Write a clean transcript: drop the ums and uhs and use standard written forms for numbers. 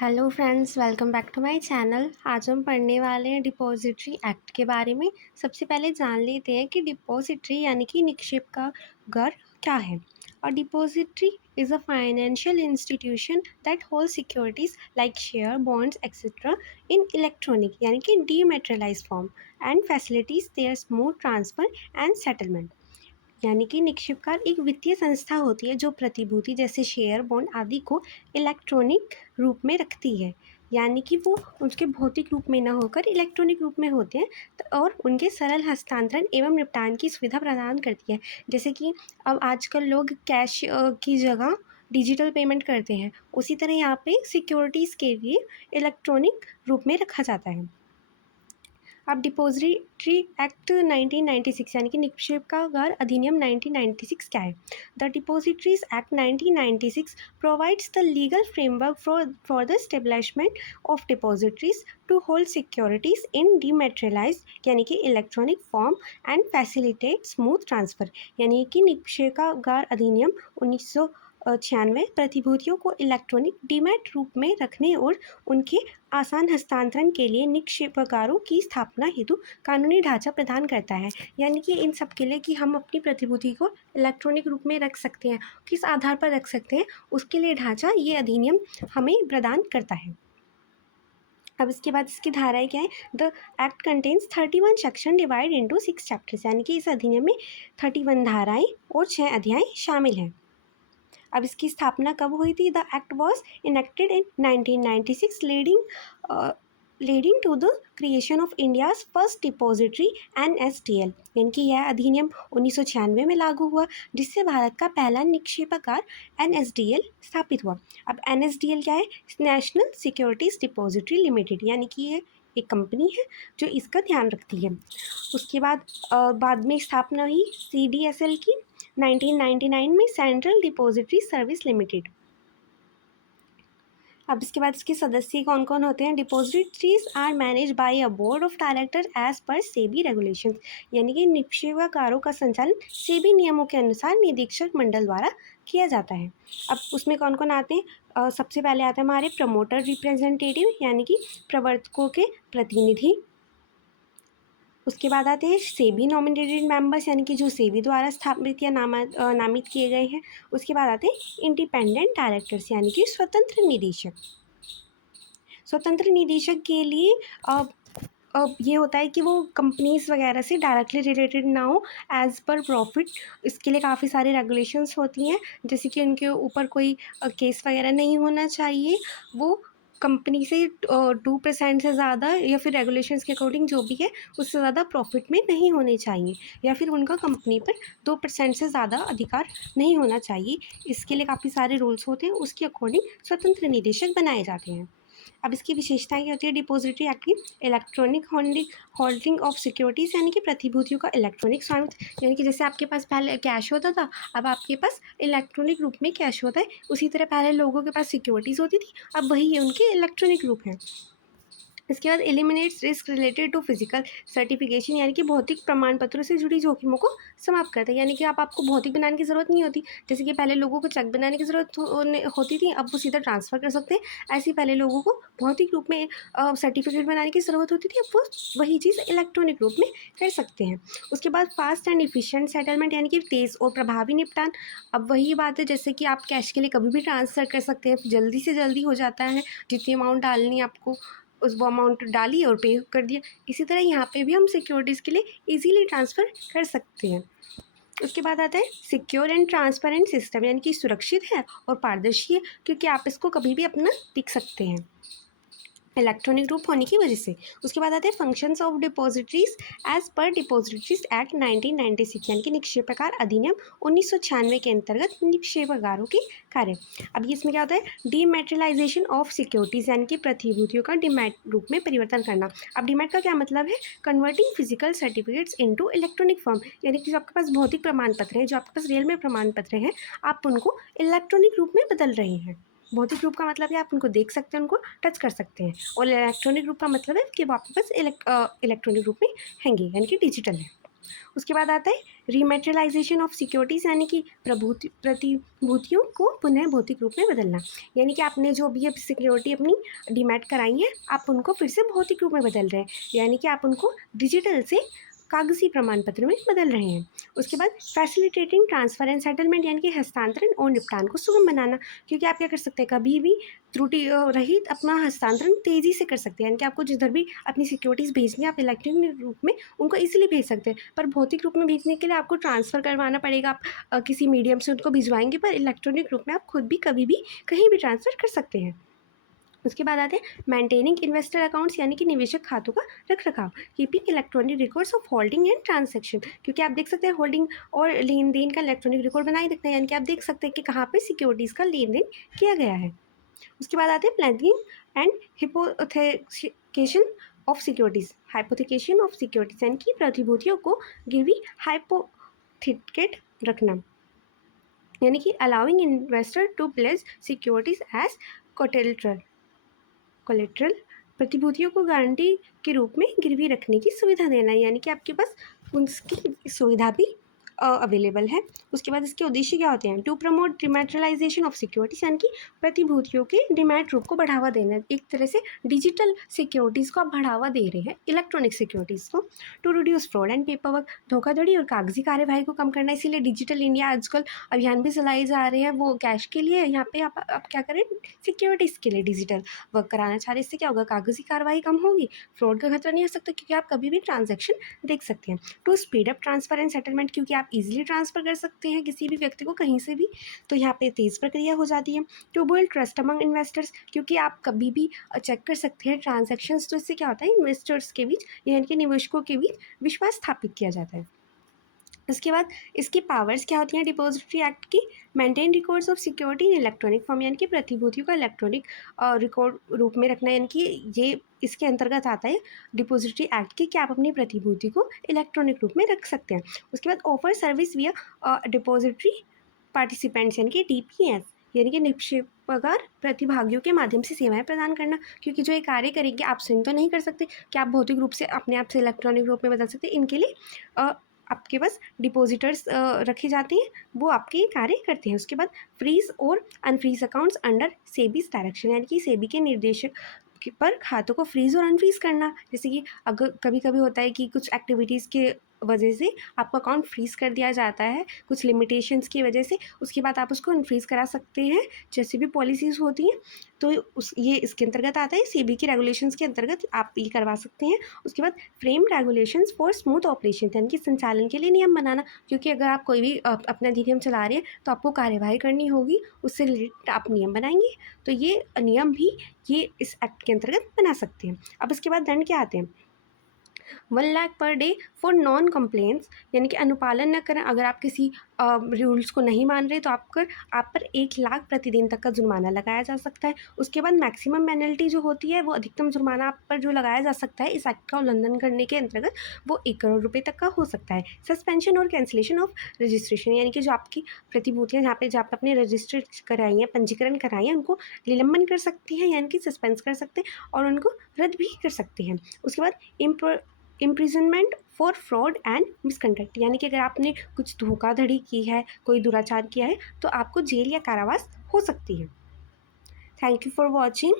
Hello friends, welcome back to my channel. आज हम पढ़ने वाले हैं डिपॉजिटरी एक्ट के बारे में। सबसे पहले जान लेते हैं कि डिपॉजिटरी यानी कि निक्षेप का घर क्या है। और depository is a financial institution that hold securities like share, bonds etcetera in electronic यानी कि dematerialised form and facilitates their smooth transfer and settlement. यानी कि निक्षेपकार एक वित्तीय संस्था होती है जो प्रतिभूति जैसे शेयर, बॉन्ड आदि को इलेक्ट्रॉनिक रूप में रखती है। यानी कि वो उसके भौतिक रूप में न होकर इलेक्ट्रॉनिक रूप में होते हैं और उनके सरल हस्तांतरण एवं निपटान की सुविधा प्रदान करती है। जैसे कि अब आजकल लोग कैश की जगह डिजिटल पेमेंट करते हैं, उसी तरह यहाँ पे सिक्योरिटीज़ के लिए इलेक्ट्रॉनिक रूप में रखा जाता है। अब डिपॉजिटरी एक्ट 1996 यानी कि निक्षेपकार अधिनियम 1996 क्या है? The depositories act 1996 provides the legal framework for the establishment of depositories to hold securities in dematerialised यानी कि electronic form and facilitate smooth transfer. यानी कि निक्षेपकार अधिनियम 1996 प्रतिभूतियों को इलेक्ट्रॉनिक डीमैट रूप में रखने और उनके आसान हस्तांतरण के लिए निक्षेपकारों की स्थापना हेतु कानूनी ढांचा प्रदान करता है। यानी कि इन सब के लिए कि हम अपनी प्रतिभूति को इलेक्ट्रॉनिक रूप में रख सकते हैं, किस आधार पर रख सकते हैं, उसके लिए ढांचा ये अधिनियम हमें प्रदान करता है। अब इसके बाद इसकी धाराएं क्या है? The act contains 31 section divide into 6 chapters. यानी कि इस अधिनियम में 31 धाराएं और 6 अध्याय शामिल हैं। अब इसकी स्थापना कब हुई थी? The act was enacted in 1996 leading to the creation of India's first depository NSDL। यानी कि यह अधिनियम 1996 में लागू हुआ, जिससे भारत का पहला निक्षेपकार NSDL स्थापित हुआ। अब NSDL क्या है? National securities depository limited. यानी कि ये एक कंपनी है जो इसका ध्यान रखती है। उसके बाद में स्थापना हुई CDSL की 1999 में, सेंट्रल डिपॉजिटरी सर्विस लिमिटेड। अब इसके बाद इसके सदस्य कौन कौन होते हैं? Depositories are manage by a board of director as per SEBI regulations. यानी कि निक्षेपकारों का संचालन सेबी नियमों के अनुसार निदेशक मंडल द्वारा किया जाता है। अब उसमें कौन कौन आते हैं? सबसे पहले आते हैं हमारे प्रमोटर रिप्रेजेंटेटिव यानी कि प्रवर्तकों के प्रतिनिधि। उसके बाद आते हैं सेबी नॉमिनेटेड मेंबर्स यानी कि जो सेबी द्वारा स्थापित या नामित किए गए हैं। उसके बाद आते हैं इंडिपेंडेंट डायरेक्टर्स यानी कि स्वतंत्र निदेशक। स्वतंत्र निदेशक के लिए अब ये होता है कि वो कंपनीज वगैरह से डायरेक्टली रिलेटेड ना हो, एज पर प्रॉफिट। इसके लिए काफ़ी सारी रेगुलेशंस होती हैं, जैसे कि उनके ऊपर कोई केस वगैरह नहीं होना चाहिए, वो कंपनी से 2% से ज़्यादा या फिर रेगुलेशंस के अकॉर्डिंग जो भी है उससे ज़्यादा प्रॉफिट में नहीं होने चाहिए, या फिर उनका कंपनी पर 2% से ज़्यादा अधिकार नहीं होना चाहिए। इसके लिए काफ़ी सारे रूल्स होते हैं, उसके अकॉर्डिंग स्वतंत्र निदेशक बनाए जाते हैं। अब इसकी विशेषताएं क्या होती है? डिपॉजिटरी एक्ट की इलेक्ट्रॉनिक होल्डिंग ऑफ सिक्योरिटीज़ यानी कि प्रतिभूतियों का इलेक्ट्रॉनिक स्वामित्व। यानी कि जैसे आपके पास पहले कैश होता था, अब आपके पास इलेक्ट्रॉनिक रूप में कैश होता है। उसी तरह पहले लोगों के पास सिक्योरिटीज़ होती थी, अब वही है उनके इलेक्ट्रॉनिक रूप है। इसके बाद eliminates risk related to physical certification यानी कि भौतिक प्रमाण पत्रों से जुड़ी जोखिमों को समाप्त करता है। यानी कि अब आपको भौतिक बनाने की ज़रूरत नहीं होती। जैसे कि पहले लोगों को चेक बनाने की ज़रूरत होती थी, अब वो सीधा ट्रांसफ़र कर सकते हैं। ऐसे ही पहले लोगों को भौतिक रूप में सर्टिफिकेट बनाने की ज़रूरत होती थी, अब वो वही चीज़ इलेक्ट्रॉनिक रूप में कर सकते हैं। उसके बाद फास्ट एंड इफिशिएंट सेटलमेंट यानी कि तेज़ और प्रभावी निपटान। अब वही बात है, जैसे कि आप कैश के लिए कभी भी ट्रांसफ़र कर सकते हैं, जल्दी से जल्दी हो जाता है। जितनी अमाउंट डालनी है आपको उस वो अमाउंट डाली और पे कर दिया। इसी तरह यहाँ पे भी हम सिक्योरिटीज़ के लिए इजीली ट्रांसफ़र कर सकते हैं। उसके बाद आता है सिक्योर एंड ट्रांसपेरेंट सिस्टम यानी कि सुरक्षित है और पारदर्शी है, क्योंकि आप इसको कभी भी अपना दिख सकते हैं इलेक्ट्रॉनिक रूप होने की वजह से। उसके बाद आते हैं functions of depositories as per depositories act 1996 यानी कि निक्षेपकार अधिनियम 1996 के अंतर्गत निक्षेपकारों के कार्य। अब ये इसमें क्या होता है? डीमेटेरियलाइजेशन ऑफ सिक्योरिटीज़ यानी कि प्रतिभूतियों का डीमैट रूप में परिवर्तन करना। अब डीमैट का क्या मतलब है? Converting physical certificates into electronic form. यानी कि जो आपके पास भौतिक प्रमाण पत्र है, जो आपके पास रियल में प्रमाण पत्र हैं, आप उनको इलेक्ट्रॉनिक रूप में बदल रहे हैं। भौतिक रूप का मतलब है आप उनको देख सकते हैं, उनको टच कर सकते हैं, और इलेक्ट्रॉनिक रूप का मतलब है कि वो आपके पास इलेक्ट्रॉनिक रूप में हैंगे यानी कि डिजिटल है। उसके बाद आता है रीमेटेरियलाइजेशन ऑफ सिक्योरिटीज़, यानी कि प्रतिभूतियों को पुनः भौतिक रूप में बदलना। यानी कि आपने जो भी अब सिक्योरिटी अपनी डीमैट कराई है, आप उनको फिर से भौतिक रूप में बदल रहे हैं, यानी कि आप उनको डिजिटल से कागजी प्रमाण पत्र में बदल रहे हैं। उसके बाद फैसिलिटेटिंग ट्रांसफर एंड सेटलमेंट, यानी कि हस्तांतरण और निपटान को सुगम बनाना। क्योंकि आप क्या कर सकते हैं, कभी भी त्रुटि रहित अपना हस्तांतरण तेज़ी से कर सकते हैं, यानी कि आपको जिधर भी अपनी सिक्योरिटीज़ भेजनी है आप इलेक्ट्रॉनिक रूप में उनको ईजिली भेज सकते हैं। पर भौतिक रूप में भेजने के लिए आपको ट्रांसफ़र करवाना पड़ेगा, आप किसी मीडियम से उनको भिजवाएंगे, पर इलेक्ट्रॉनिक रूप में आप खुद भी कभी भी कहीं भी ट्रांसफ़र कर सकते हैं। उसके बाद आते हैं मेंटेनिंग इन्वेस्टर अकाउंट्स, यानी कि निवेशक खातों का रख रखाव। Keeping electronic records of holding and transaction, क्योंकि आप देख सकते हैं होल्डिंग और लेन देन का इलेक्ट्रॉनिक रिकॉर्ड बना ही रखना है, यानी कि आप देख सकते हैं कि कहाँ पे सिक्योरिटीज़ का लेन देन किया गया है। उसके बाद आते हैं pledging and hypothecation of securities. Hypothecation of securities यानी कि प्रतिभूतियों को गिरवी हाइपोथिकेट रखना, यानी कि allowing investor to place securities as collateral, प्रतिभूतियों को गारंटी के रूप में गिरवी रखने की सुविधा देना, यानी कि आपके पास उसकी सुविधा भी अवेलेबल है। उसके बाद इसके उद्देश्य क्या होते हैं, टू प्रमोट डिमैटेरियलाइजेशन ऑफ सिक्योरिटीज, यानी कि प्रतिभूतियों के डिमैट रूप को बढ़ावा देना, एक तरह से डिजिटल सिक्योरिटीज़ को आप बढ़ावा दे रहे हैं, इलेक्ट्रॉनिक सिक्योरिटीज़ को। To reduce fraud and paper work, धोखाधड़ी और कागजी कार्यवाही को कम करना, इसीलिए डिजिटल इंडिया आजकल अभियान भी चलाए जा रहे हैं। वो कैश के लिए, यहाँ पे आप क्या करें, सिक्योरिटीज़ के लिए डिजिटल वर्क कराना चाह रहे हैं। इससे क्या होगा, कागजी कार्रवाई कम होगी, फ्रॉड का खतरा नहीं हो सकता, क्योंकि आप कभी भी ट्रांजैक्शन देख सकते हैं। To speed up transfer and settlement, क्योंकि आप इजीली ट्रांसफर कर सकते हैं किसी भी व्यक्ति को कहीं से भी, तो यहाँ पे तेज़ प्रक्रिया हो जाती है। To build trust among investors, क्योंकि आप कभी भी चेक कर सकते हैं ट्रांजैक्शंस, तो इससे क्या होता है, इन्वेस्टर्स के बीच यानी कि निवेशकों के बीच विश्वास स्थापित किया जाता है। उसके बाद इसकी पावर्स क्या होती हैं डिपॉजिटरी एक्ट की, maintain records of security in electronic form, यानी कि प्रतिभूतियों का इलेक्ट्रॉनिक रिकॉर्ड रूप में रखना, यानी कि ये इसके अंतर्गत आता है डिपॉजिटरी एक्ट की, कि आप अपनी प्रतिभूति को इलेक्ट्रॉनिक रूप में रख सकते हैं। उसके बाद ऑफर सर्विस विया डिपॉजिटरी पार्टिसिपेंट्स, यानी कि DPS, यानी कि निक्षेपकार प्रतिभागियों के माध्यम से सेवाएं प्रदान करना, क्योंकि जो ये कार्य करेंगे आप स्वयं तो नहीं कर सकते कि आप भौतिक रूप से अपने आप से इलेक्ट्रॉनिक रूप में बदल सकते, इनके लिए आपके पास डिपॉजिटर्स रखे जाते हैं, वो आपके ये कार्य करते हैं। उसके बाद फ्रीज और unfreeze accounts under SEBI's direction, यानी कि सेबी के निर्देशक पर खातों को फ्रीज और अनफ्रीज करना। जैसे कि अगर कभी कभी होता है कि कुछ एक्टिविटीज़ के वजह से आपका अकाउंट फ्रीज कर दिया जाता है कुछ लिमिटेशंस की वजह से, उसके बाद आप उसको अनफ्रीज करा सकते हैं, जैसे भी पॉलिसीज़ होती हैं, तो ये इसके अंतर्गत आता है, सेबी के रेगुलेशंस के अंतर्गत आप ये करवा सकते हैं। उसके बाद frame regulations for smooth operation, यानी कि संचालन के लिए नियम बनाना, क्योंकि अगर आप कोई भी अपना अधिनियम चला रहे हैं तो आपको कार्यवाही करनी होगी, उससे रिलेटेड आप नियम बनाएंगे, तो ये नियम भी ये इस एक्ट के अंतर्गत बना सकते हैं। अब इसके बाद दंड क्या आते हैं, 1 lakh per day for non complaints, यानी कि अनुपालन न करें, अगर आप किसी रूल्स को नहीं मान रहे तो आप पर 1 लाख प्रतिदिन तक का जुर्माना लगाया जा सकता है। उसके बाद मैक्सिमम पेनल्टी जो होती है, वो अधिकतम जुर्माना आप पर जो लगाया जा सकता है इस एक्ट का उल्लंघन करने के अंतर्गत, वो 1 करोड़ रुपये तक का हो सकता है। सस्पेंशन और कैंसिलेशन ऑफ रजिस्ट्रेशन, यानी कि जो आपकी प्रतिभूतियाँ जहाँ पे आपने रजिस्टर कराई हैं, पंजीकरण कराई हैं, उनको निलंबन कर सकती हैं, यानी कि सस्पेंस कर सकते हैं और उनको रद्द भी कर सकते हैं। उसके बाद imprisonment for fraud and misconduct, यानी कि अगर आपने कुछ धोखाधड़ी की है, कोई दुराचार किया है, तो आपको जेल या कारावास हो सकती है। Thank you for watching.